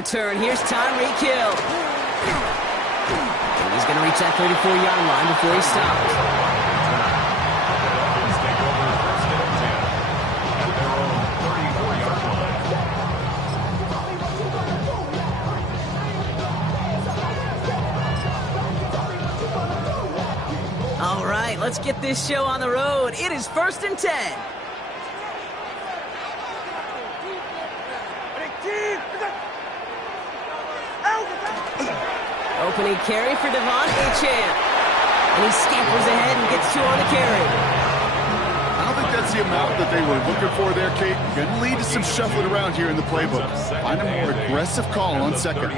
return. Here's Tyreek Hill. And he's going to reach that 34-yard line before he stops. All right, let's get this show on the road. It is 1st and 10. Opening carry for Devon Achane. And he scampers ahead and gets 2 on the carry. I don't think that's the amount that they were looking for there, Kate. Going to lead to some shuffling around here in the playbook. Find a more aggressive call on second.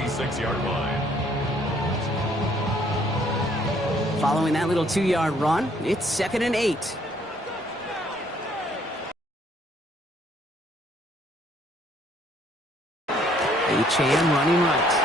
Following that little 2-yard run, it's 2nd and 8. Achane running right.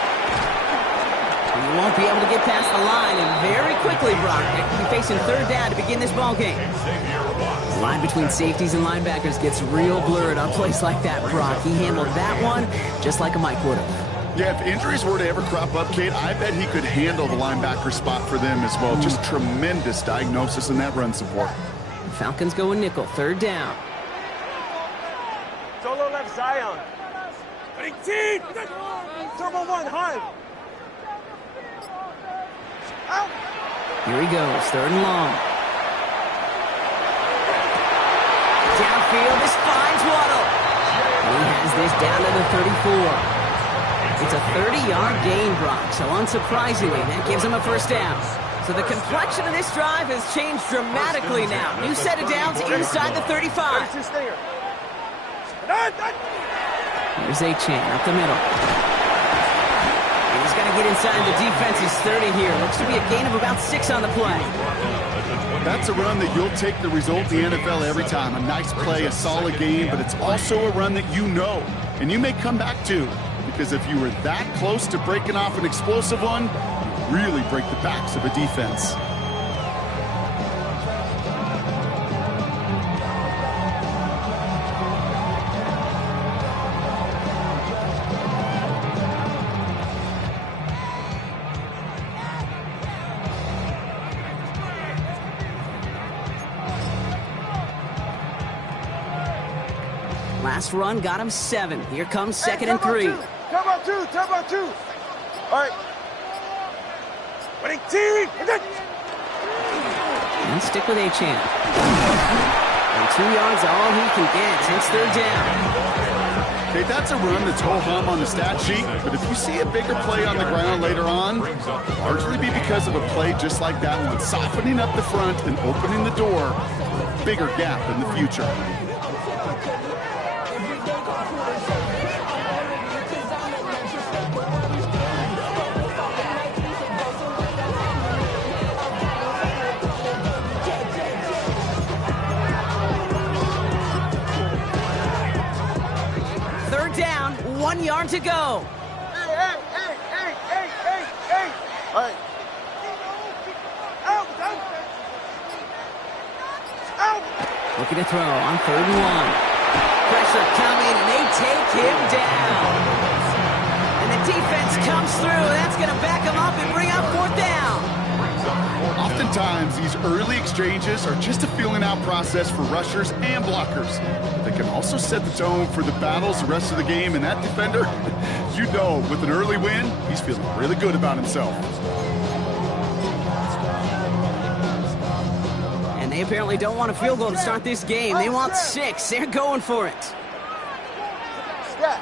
He won't be able to get past the line, and very quickly, Brock, they will be facing 3rd down to begin this ball game. The line between safeties and linebackers gets real blurred on plays like that, Brock. He handled that one just like a Mike would have. Yeah, if injuries were to ever crop up, Kate, I bet he could handle the linebacker spot for them as well. Just tremendous diagnosis in that run support. The Falcons go in nickel, 3rd down. Solo left Zion. Turbo 1, hard. Here he goes, 3rd and long. Downfield, this finds Waddle. He has this down to the 34. It's a 30-yard gain, Brock, so unsurprisingly, that gives him a 1st down. So the complexion of this drive has changed dramatically now. New set of downs inside the 35. Here's Achane up the middle. He's got to get inside the defense's 30 here. Looks to be a gain of about 6 on the play. That's a run that you'll take the result in the NFL every time. A nice play, a solid game, but it's also a run that you know, and you may come back to. Because if you were that close to breaking off an explosive one, you really break the backs of a defense. Last run got him 7. Here comes 2nd and 3. Turbo 2. All right. And stick with Achane. And 2 yards all he can get. It's 3rd down. Okay, that's a run that's ho-hum on the stat sheet, but if you see a bigger play on the ground later on, largely be because of a play just like that one, softening up the front and opening the door, bigger gap in the future. Down, 1 yard to go. Hey. All right. Out. Looking to throw on 3rd and 1. Pressure coming, and they take him down. And the defense comes through. That's going to back him up and bring up 4th down. Oftentimes, these early exchanges are just a feeling out process for rushers and blockers. They can also set the tone for the battles the rest of the game, and that defender, you know, with an early win, he's feeling really good about himself. And they apparently don't want a field goal to start this game. They want 6. They're going for it. Yeah.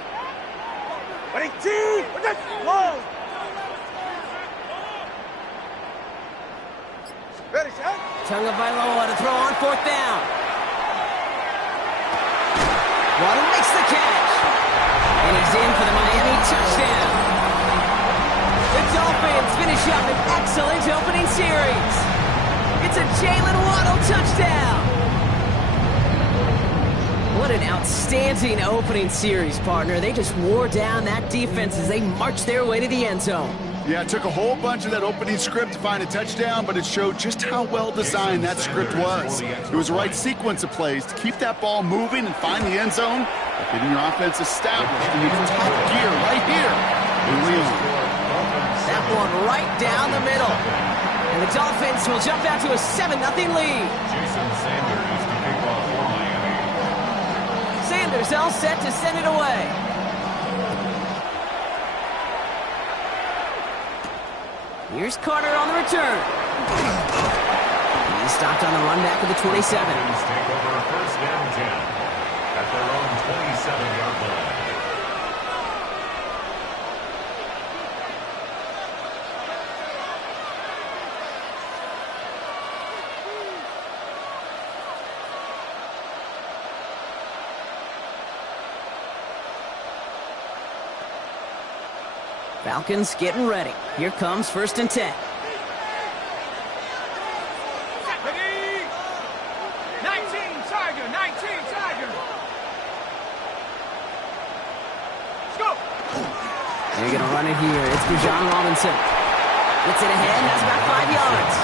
Tagovailoa to throw on 4th down. Waddle makes the catch. And he's in for the Miami touchdown. The Dolphins finish up an excellent opening series. It's a Jalen Waddle touchdown. What an outstanding opening series, partner. They just wore down that defense as they marched their way to the end zone. Yeah, it took a whole bunch of that opening script to find a touchdown, but it showed just how well designed that script was. It was the right sequence of plays to keep that ball moving and find the end zone, getting your offense established in its top gear right here Early on. That one right down the middle. And the Dolphins will jump out to a 7-0 lead. Jason Sanders to kick off for Miami. Sanders all set to send it away. Here's Carter on the return. He's stopped on the run back of the 27. Dolphins take over first down 10 at their own 27-yard line. Falcons getting ready. Here comes 1st and 10. Ready? 19, Tiger. 19, Tiger. Let's go. They're going to run it here. It's for John Robinson. Gets it ahead. That's about 5 yards.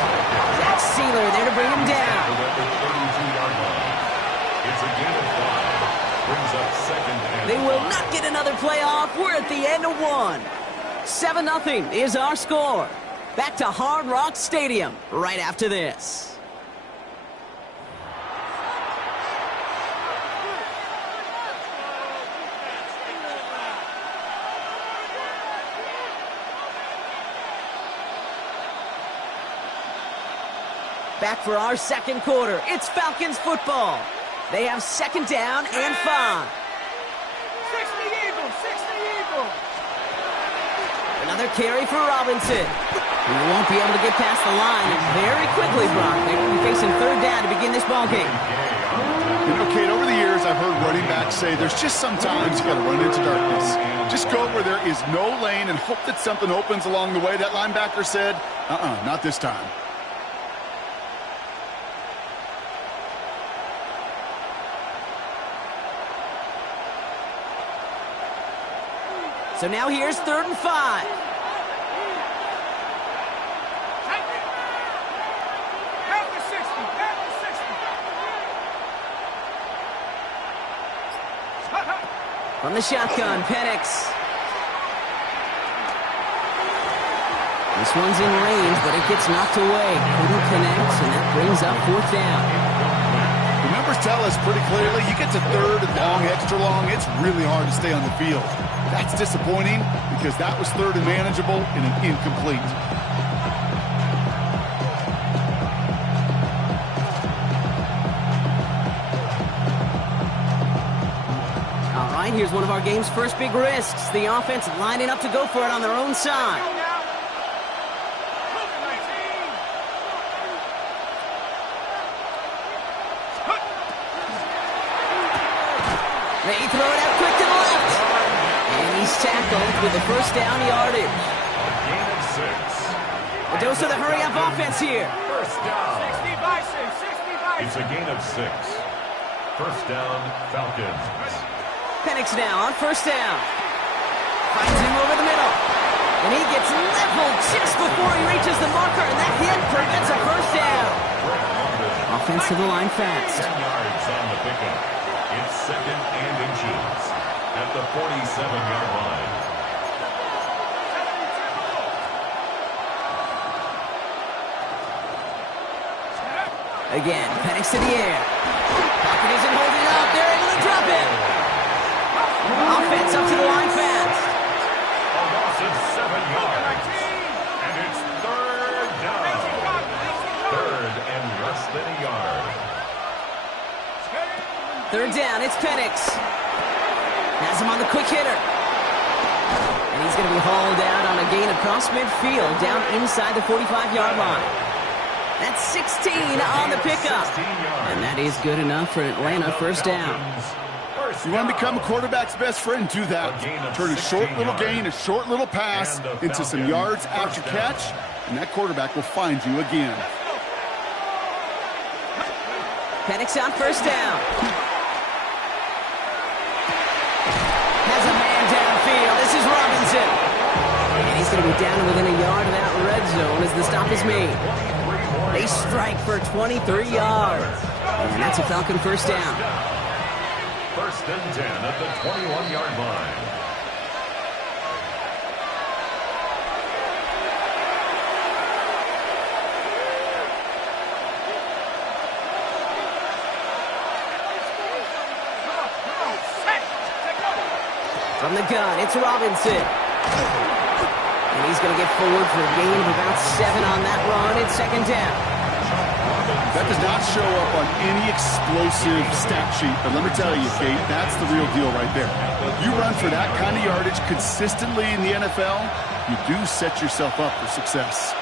Zach Sealer there to bring him down. At the 32-yard line. It's a gain of 5. Brings up second and They will 5. not get another playoff. We're at the end of one. 7-0 is our score. Back to Hard Rock Stadium right after this. Back for our second quarter. It's Falcons football. They have 2nd down and 5. 60 Eagles. 60 Eagles. Another carry for Robinson. He won't be able to get past the line, and very quickly, Brock, they will be facing 3rd down to begin this ballgame. You know, Kate, over the years, I've heard running backs say there's just sometimes you got to run into darkness. Just go where there is no lane and hope that something opens along the way. That linebacker said, not this time. So now here's 3rd and 5. Back to 60. Back to 60. From the shotgun, Penix. This one's in range, but it gets knocked away. Couldn't connect, and that brings up 4th down. The numbers tell us pretty clearly, you get to 3rd and long, extra long, it's really hard to stay on the field. That's disappointing because that was 3rd and manageable and an incomplete. All right, here's one of our game's first big risks. The offense lining up to go for it on their own side. They throw it out quick to the left. And he's tackled with the 1st down yardage. A gain of 6. A dose of the hurry-up offense here. First down. 60 Bison. 60 Bison. It's a gain of 6. First down, Falcons. Penix now on 1st down. Finds him over the middle. And he gets leveled just before he reaches the marker, and that hit prevents a 1st down. Offense to the line fast. 10 yards on the pickup. It's 2nd and inches at the 47-yard line. Again, Penix to the air. Pocket isn't holding up. They're able to drop it. Offense up to the line fast. A loss of 7 yards. And it's 3rd down. 3rd and less than a yard. 3rd down, it's Penix. Has him on the quick hitter. And he's going to be hauled out on a gain across midfield down inside the 45-yard line. That's 16 on the pickup. And that is good enough for Atlanta 1st down. You want to become a quarterback's best friend, do that. Turn a short little gain, a short little pass into some yards after catch, and that quarterback will find you again. Penix on 1st down. Has a man downfield. This is Robinson. And he's going to be down within a yard of that red zone as the stop is made. They strike for 23 yards. And that's a Falcon 1st down. 1st and 10 at the 21-yard line. From the gun, it's Robinson. And he's going to get forward for a gain of about 7 on that run. It's second down. That does not show up on any explosive stat sheet, but let me tell you, Kate, that's the real deal right there. You run for that kind of yardage consistently in the NFL, you do set yourself up for success.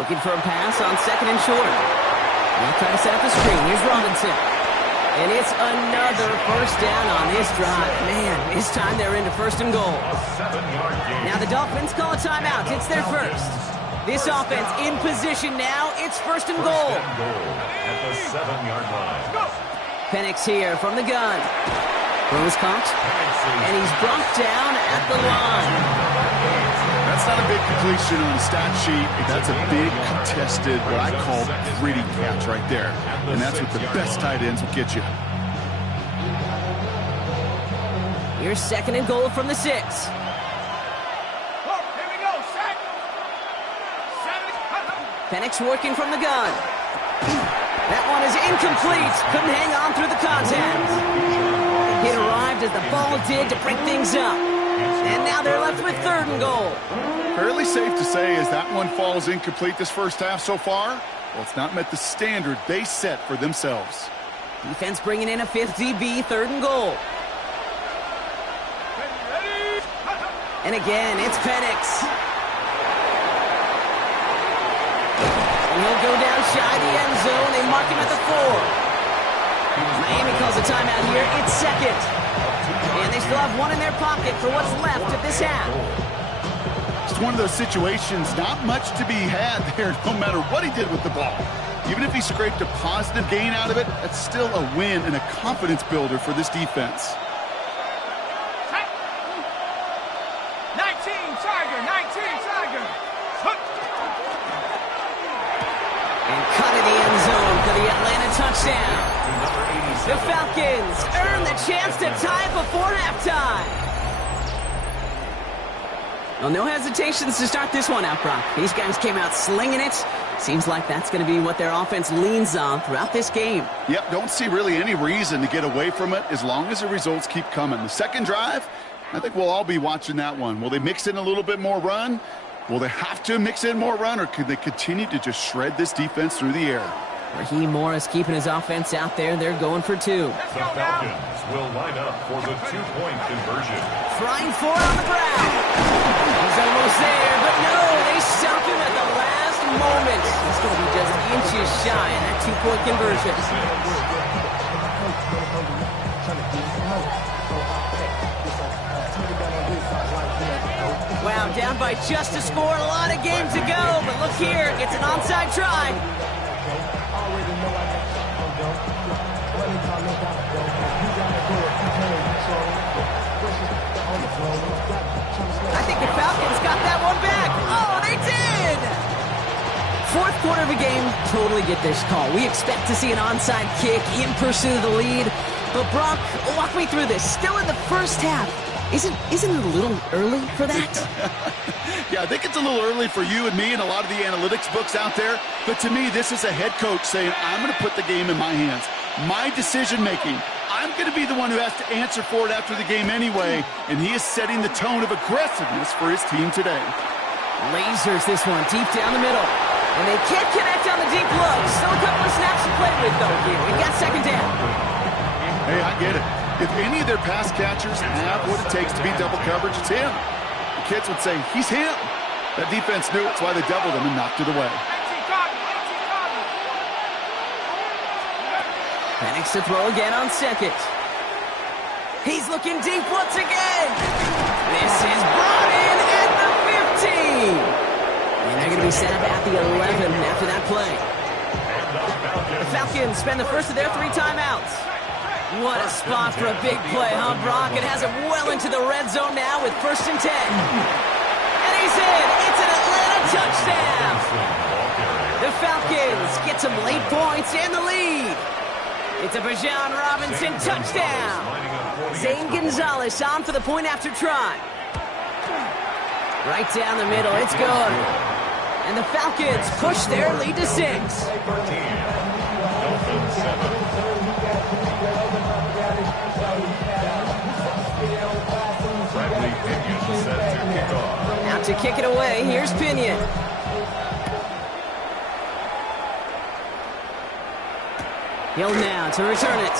Looking for a pass on second and short. They'll try to set up the screen. Here's Robinson. And it's another first down on this drive. Man, this time they're into first and goal. Now the Dolphins call a timeout. It's their first. This offense in position now. It's first and goal. At the 7-yard line. Penix here from the gun. Throws caught. And he's brought down at the line. That's not a big completion on the stat sheet. That's a big contested, what I call gritty catch right there. And that's what the best tight ends will get you. Here's second and goal from the 6. Here we go, set. Penix working from the gun. That one is incomplete. Couldn't hang on through the contact. It arrived as the ball did to break things up. And now they're left with third and goal. Fairly safe to say as that one falls incomplete this first half so far, well, it's not met the standard they set for themselves. Defense bringing in a 5th DB, third and goal. And again, it's Penix. And he'll go down shy of the end zone. They mark him at the 4. Miami calls a timeout here. It's second. And they still have one in their pocket for what's left of this half. It's one of those situations, not much to be had there no matter what he did with the ball. Even if he scraped a positive gain out of it, that's still a win and a confidence builder for this defense. 19 Tiger. And cut in the end zone for the Atlanta touchdown. The Falcons earn the chance to tie before halftime. Well, no hesitations to start this one out, Brock. These guys came out slinging it. Seems like that's going to be what their offense leans on throughout this game. Yep, don't see really any reason to get away from it as long as the results keep coming. The second drive, I think we'll all be watching that one. Will they mix in a little bit more run? Will they have to mix in more run, or could they continue to just shred this defense through the air? Raheem Morris keeping his offense out there. They're going for 2. The Falcons will line up for the 2-point conversion. Trying for it on the ground. He's almost there, but no, they stop him at the last moment. He's going to be just inches shy of that 2-point conversion. Wow, down by just a score, a lot of game to go, but look here, it's an onside try. I think the Falcons got that one back. Oh, they did! Fourth quarter of a game, totally get this call. We expect to see an onside kick in pursuit of the lead. But Brock, walk me through this. Still in the first half. Isn't it a little early for that? Yeah, I think it's a little early for you and me and a lot of the analytics books out there. But to me, this is a head coach saying, I'm going to put the game in my hands. My decision-making. I'm going to be the one who has to answer for it after the game anyway. And he is setting the tone of aggressiveness for his team today. Lasers this one deep down the middle. And they can't connect on the deep look. Still a couple of snaps to play with, though, here. We've got second down. Hey, I get it. If any of their pass catchers have what it takes to beat double coverage, it's him. The kids would say, he's him. That defense knew it. That's why they doubled him and knocked it away. Penix to throw again on second. He's looking deep once again. This is brought in at the 15. And they're going to be set up at the 11 after that play. The Falcons spend the first of their 3 timeouts. What a spot for a big play, huh, Brock? It has it well into the red zone now with 1st and 10. And he's in. It's an Atlanta touchdown. The Falcons get some late points and the lead. It's a Bijan Robinson touchdown. Zane Gonzalez on for the point after try. Right down the middle. It's good. And the Falcons push their lead to 6. To kick it away, here's Pinion. Hill now to return it.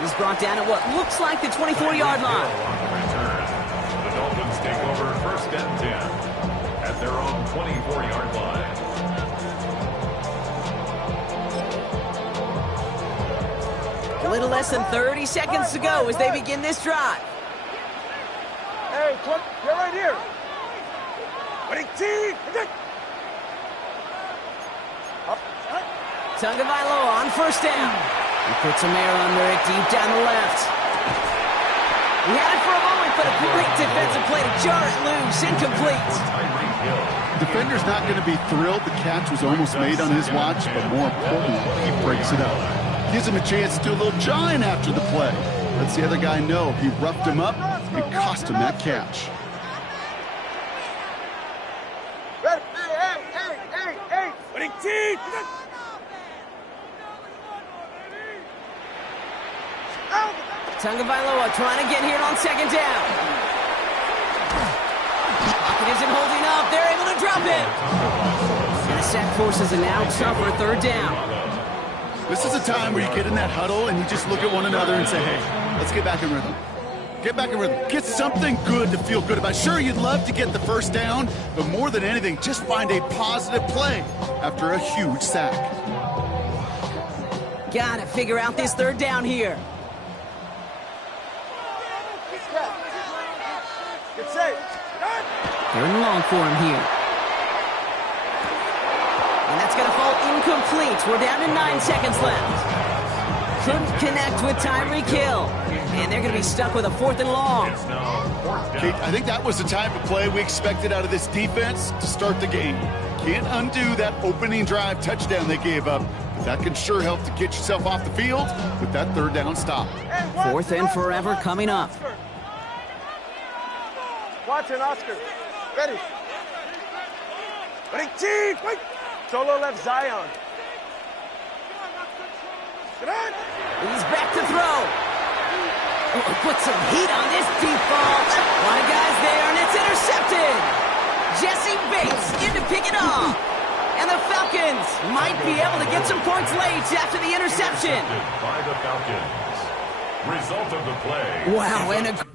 He's brought down at what looks like the 24-yard line. The Dolphins take over first and 10 at their own 24-yard line. A little less than 30 seconds to go as they begin this drive. Hey, you're right here. Tagovailoa on first down. He puts some air under it deep down the left. He had it for a moment, but a great defensive play to jar it loose. Incomplete. Defender's not going to be thrilled the catch was almost made on his watch, but more importantly, he breaks it up. Gives him a chance to do a little jawing after the play. Lets the other guy know he roughed him up and cost him that catch. Tagovailoa trying to get here on second down. Pocket isn't holding up. They're able to drop it. And the sack forces a now tougher third down. This is a time where you get in that huddle and you just look at one another and say, hey, let's get back in rhythm. Get back in rhythm. Get something good to feel good about. Sure, you'd love to get the first down, but more than anything, just find a positive play after a huge sack. Gotta figure out this third down here. Third and long for him here. And that's going to fall incomplete. We're down to 9 seconds left. Couldn't connect with Tyreek Hill. And they're going to be stuck with a 4th and long. Kate, I think that was the type of play we expected out of this defense to start the game. Can't undo that opening drive touchdown they gave up. But that can sure help to get yourself off the field with that third down stop. 4th and forever coming up. Watson, Oscar. Ready. Wait. Solo left Zion. He's back to throw. Put some heat on this deep ball. A lot of guys there, and it's intercepted. Jesse Bates in to pick it off. And the Falcons might be able to get some points late after the interception. By the Falcons. Result of the play. Wow, and a